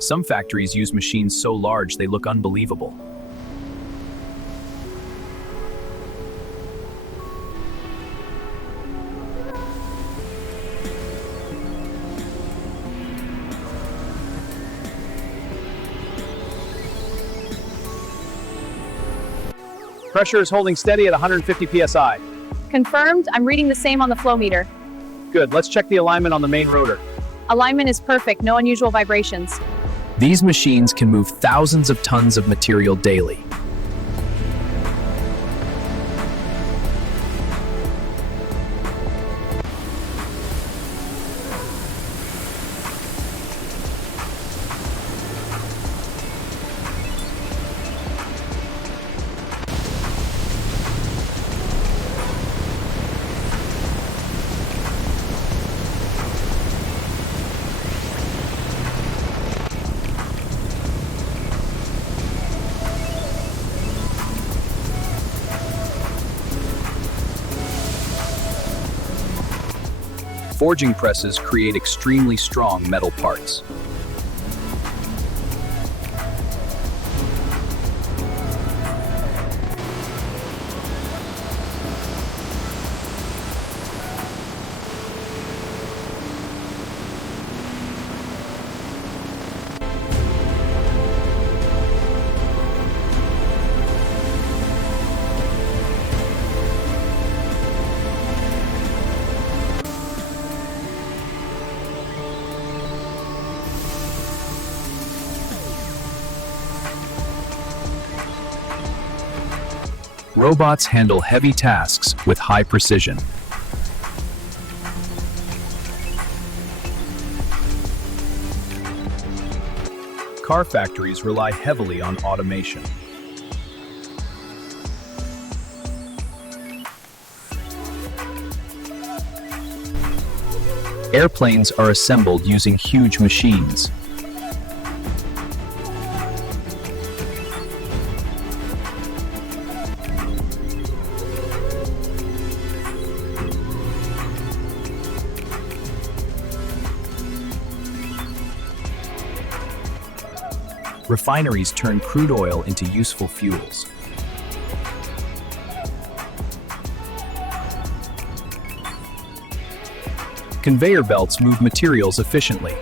Some factories use machines so large they look unbelievable. Pressure is holding steady at 150 psi. Confirmed, I'm reading the same on the flow meter. Good, let's check the alignment on the main rotor. Alignment is perfect, no unusual vibrations. These machines can move thousands of tons of material daily. Forging presses create extremely strong metal parts. Robots handle heavy tasks with high precision. Car factories rely heavily on automation. Airplanes are assembled using huge machines. Refineries turn crude oil into useful fuels. Conveyor belts move materials efficiently.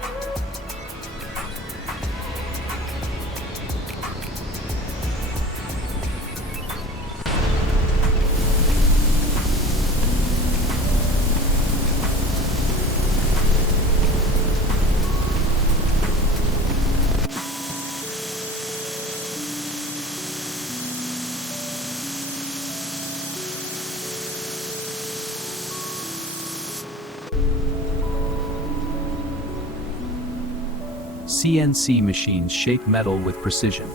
CNC machines shape metal with precision.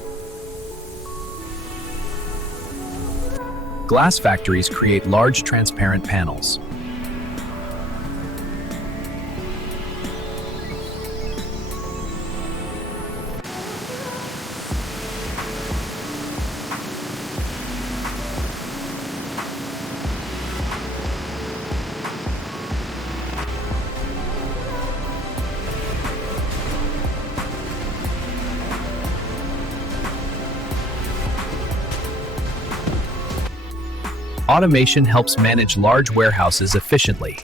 Glass factories create large transparent panels. Automation helps manage large warehouses efficiently.